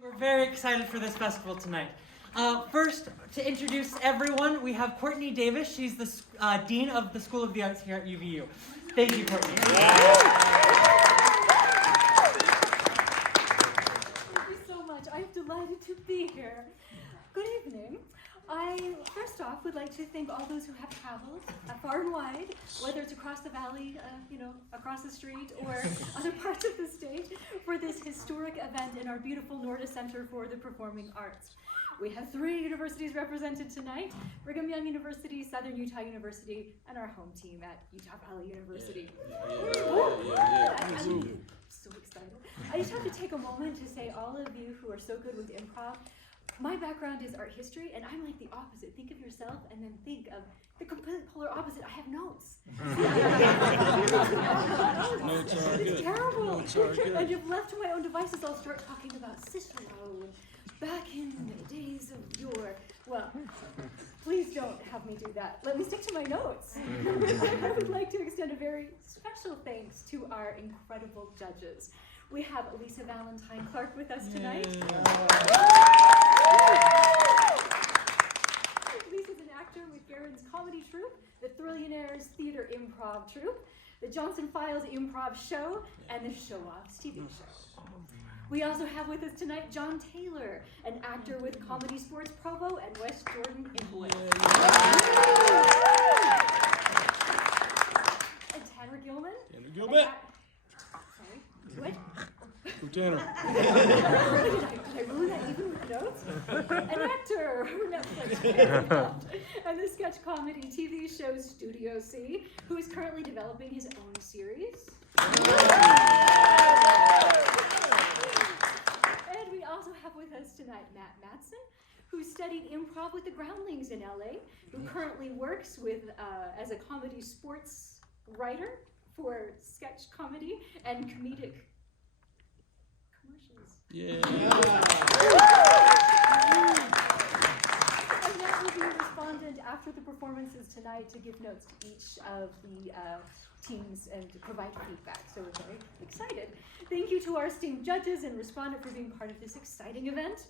We're very excited for this festival tonight. First, to introduce everyone, we have Courtney Davis. She's the Dean of the School of the Arts here at UVU. Thank you, Courtney. Thank you so much. I'm delighted to be here. Good evening. I, first off, would like to thank all those who have traveled far and wide, whether it's across the valley, across the street, or other parts of the state, for this historic event in our beautiful Norda Center for the Performing Arts. We have 3 universities represented tonight: Brigham Young University, Southern Utah University, and our home team at Utah Valley University. I'm so excited. I just have to take a moment to say, all of you who are so good with improv, my background is art history, and I'm like the opposite. Think of yourself, and then think of the complete polar opposite. I have notes. Notes are it's good. terrible. Notes are good. And if left to my own devices, I'll start talking about Cicero and back in the days of yore. Well, please don't have me do that. Let me stick to my notes. I would like to extend a very special thanks to our incredible judges. We have Lisa Valentine Clark with us tonight. Lisa's an actor with Garen's comedy troupe, the Thrillionaires Theater Improv Troupe, the Johnson Files Improv Show, and the Show Offs TV show. We also have with us tonight John Taylor, an actor with Comedy Sports Provo and West Jordan Influence. And Tanner Gilman. Tanner Gilman. Sorry, what? Tanner. Did I ruin that even with notes? An actor, Netflix, and the sketch comedy TV show Studio C, who is currently developing his own series. And we also have with us tonight Matt Matson, who studied improv with the Groundlings in LA, who currently works with as a comedy sports writer for sketch comedy and comedic commercials. Yeah. And Matt will be a respondent after the performances tonight to give notes to each of the teams and to provide feedback. So we're very excited. Thank you to our esteemed judges and respondent for being part of this exciting event.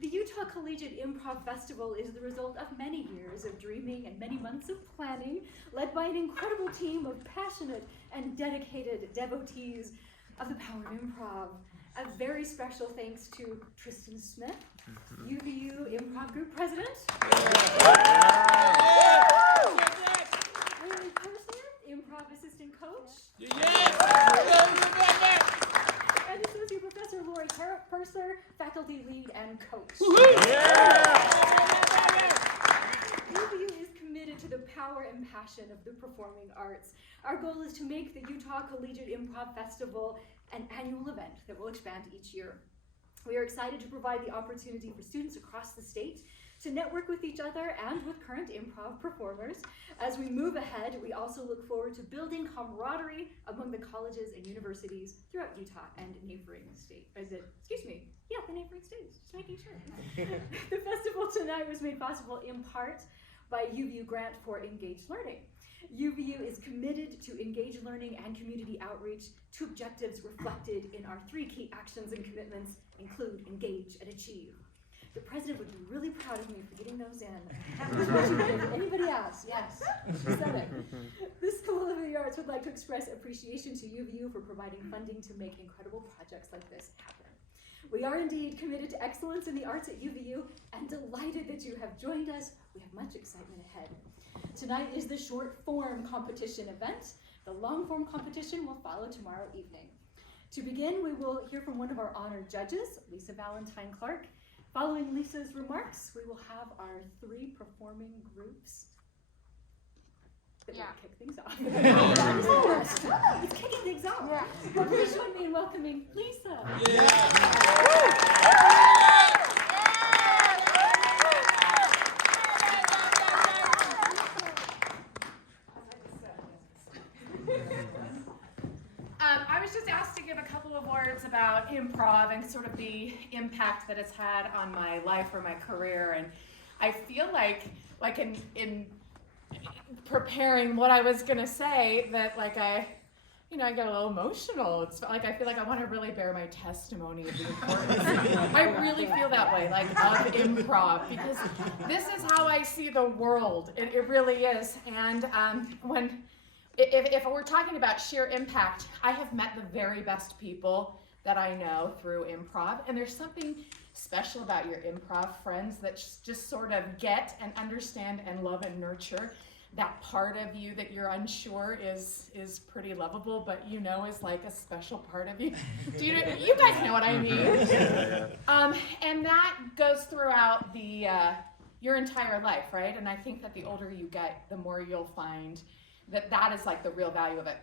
The Utah Collegiate Improv Festival is the result of many years of dreaming and many months of planning, led by an incredible team of passionate and dedicated devotees of the power of improv. A very special thanks to Tristin Smith, UVU Improv Group President. Haley Purser, Improv Assistant Coach. And Associate Professor Lori Purser, Faculty Lead and Coach. UVU is committed to the power and passion of the performing arts. Our goal is to make the Utah Collegiate Improv Festival an annual event that will expand each year. We are excited to provide the opportunity for students across the state to network with each other and with current improv performers. As we move ahead, we also look forward to building camaraderie among the colleges and universities throughout Utah and neighboring states. The neighboring states, just making sure. The festival tonight was made possible in part by UVU grant for Engaged Learning. UVU is committed to engaged learning and community outreach. 2 objectives reflected in our 3 key actions and commitments include engage and achieve. The president would be really proud of me for getting those in. Anybody else? Yes, she said it. The School of the Arts would like to express appreciation to UVU for providing funding to make incredible projects like this happen. We are indeed committed to excellence in the arts at UVU and delighted that you have joined us. We have much excitement ahead. Tonight is the short form competition event. The long form competition will follow tomorrow evening. To begin, we will hear from one of our honored judges, Lisa Valentine Clark. Following Lisa's remarks, we will have our 3 performing groups that will kick things off. That is the worst. It's kicking things off. Yeah. But please join me in welcoming Lisa. I was just asked to give a couple of words about improv and sort of the impact that it's had on my life or my career. And I feel like in preparing what I was gonna say, that like I I get a little emotional. It's like I feel like I want to really bear my testimony of the importance. I really feel that way, like of improv, because this is how I see the world. It really is. And if we're talking about sheer impact, I have met the very best people that I know through improv, and there's something special about your improv friends that just sort of get and understand and love and nurture that part of you that you're unsure is pretty lovable, but is like a special part of you. You guys know what I mean? And that goes throughout your entire life, right? And I think that the older you get, the more you'll find that is like the real value of it.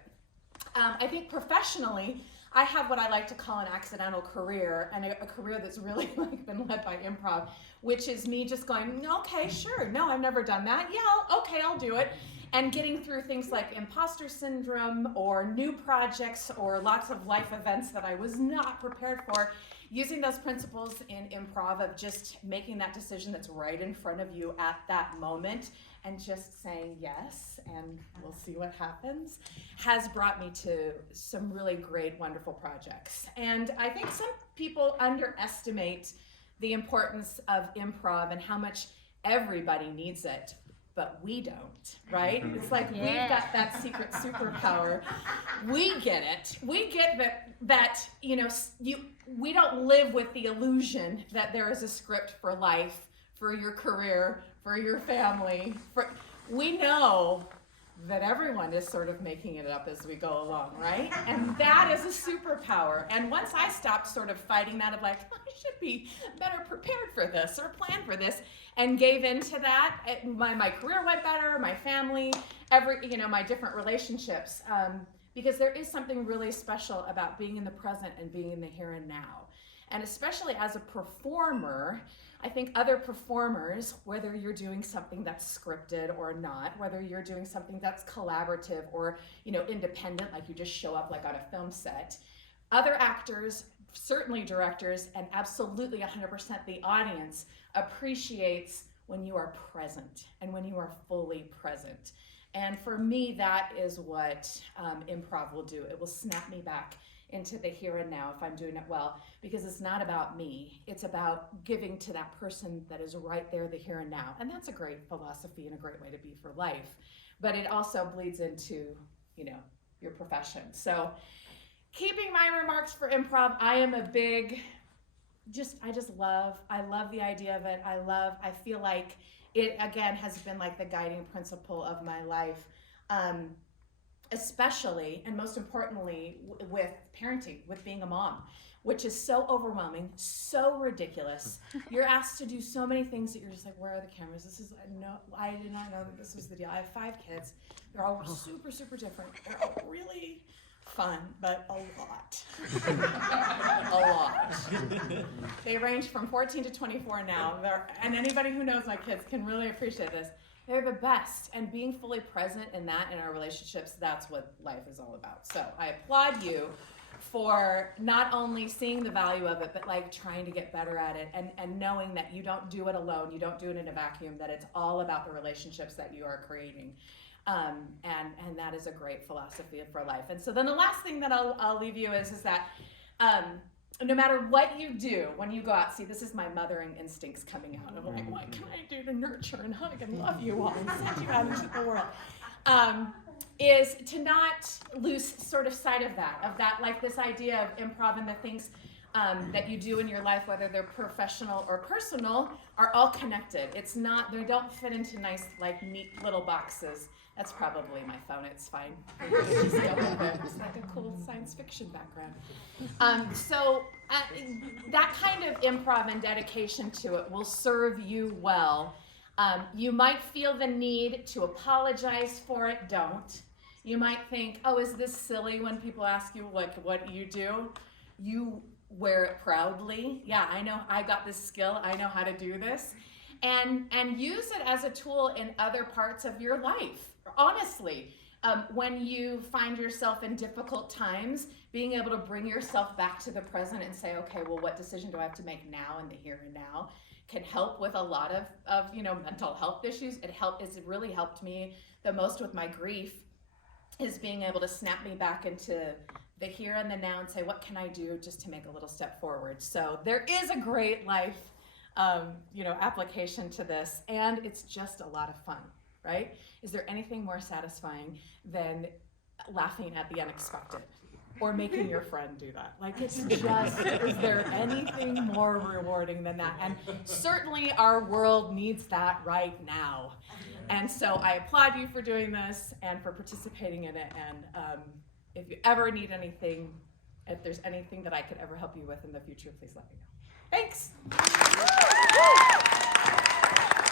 I think professionally, I have what I like to call an accidental career, and a career that's really like been led by improv, which is me just going, okay, sure, no, I've never done that. Yeah, okay, I'll do it. And getting through things like imposter syndrome or new projects or lots of life events that I was not prepared for, using those principles in improv of just making that decision that's right in front of you at that moment and just saying yes, and we'll see what happens, has brought me to some really great, wonderful projects. And I think some people underestimate the importance of improv and how much everybody needs it, but we don't, right? It's like we've got that secret superpower. We get it. We get that we don't live with the illusion that there is a script for life, for your career, for your family. We know that everyone is sort of making it up as we go along, right? And that is a superpower. And once I stopped sort of fighting that of like, I should be better prepared for this or plan for this, and gave into that, my career went better, my family, my different relationships, because there is something really special about being in the present and being in the here and now. And especially as a performer, I think other performers, whether you're doing something that's scripted or not, whether you're doing something that's collaborative or, independent, like you just show up like on a film set, other actors, certainly directors, and absolutely 100% the audience appreciates when you are present and when you are fully present. And for me, that is what improv will do. It will snap me back into the here and now if I'm doing it well, because it's not about me. It's about giving to that person that is right there, the here and now. And that's a great philosophy and a great way to be for life. But it also bleeds into, your profession. So keeping my remarks for improv, I am a big, I love the idea of it. I feel like it, again, has been like the guiding principle of my life. Especially, and most importantly, with parenting, with being a mom, which is so overwhelming, so ridiculous. You're asked to do so many things that you're just like, where are the cameras? I did not know that this was the deal. I have 5 kids. They're all super, super different. They're all really fun, but a lot. A lot. They range from 14 to 24 now. And anybody who knows my kids can really appreciate this. They're the best, and being fully present in that, in our relationships, that's what life is all about. So I applaud you for not only seeing the value of it, but like trying to get better at it, and knowing that you don't do it alone, you don't do it in a vacuum, that it's all about the relationships that you are creating. And that is a great philosophy for life. And so then the last thing that I'll leave you is that no matter what you do when you go out, see, this is my mothering instincts coming out. I'm like, what can I do to nurture and hug and love you all and send you out into the world? Is to not lose sort of sight of that, like this idea of improv and the things that you do in your life, whether they're professional or personal, are all connected. It's not, they don't fit into nice, like neat little boxes. That's probably my phone, it's fine. It's like a cool science fiction background. So that kind of improv and dedication to it will serve you well. You might feel the need to apologize for it, don't. You might think, oh, is this silly when people ask you like what you do? You wear it proudly. Yeah, I know, I got this skill, I know how to do this. And use it as a tool in other parts of your life. Honestly, when you find yourself in difficult times, being able to bring yourself back to the present and say, okay, well, what decision do I have to make now in the here and now, can help with a lot of mental health issues. It's really helped me the most with my grief. is being able to snap me back into the here and the now and say, what can I do just to make a little step forward? So there is a great life, application to this, and it's just a lot of fun, right? Is there anything more satisfying than laughing at the unexpected or making your friend do that? Like, it's just, is there anything more rewarding than that? And certainly our world needs that right now. And so I applaud you for doing this and for participating in it. And if you ever need anything, if there's anything that I could ever help you with in the future, please let me know. Thanks.